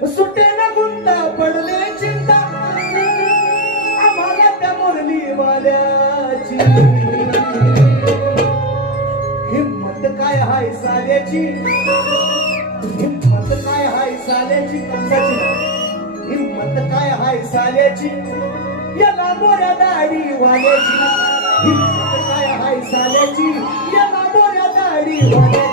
सुटे न गुंता पडले चिंता आम्हाला त्या मुरली वाल्याची हिम्मत काय हाय साल्याची हिम्मत काय हाय साल्याची कंसाची हिम्मत काय हाय साल्याची याला मोऱ्या दाढी वाल्याची हिम्मत काय हाय साल्याची याला मोऱ्या दाढी वाल्याची